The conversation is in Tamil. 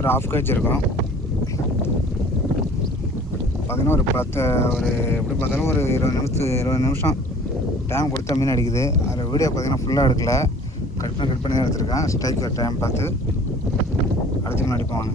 ஒரு ½ கேஜ் இருக்கும். பார்த்திங்கன்னா ஒரு எப்படி பார்த்தாலும் ஒரு 20 நிமிஷம் டைம் கொடுத்தா மீன் அடிக்குது. அதில் வீடியோ பார்த்திங்கன்னா ஃபுல்லாக எடுக்கல, கட் பண்ணி தான் எடுத்துருக்கேன். ஸ்ட்ரைக்கர் டைம் பார்த்து அடுத்த மீன் அடிப்பாங்க.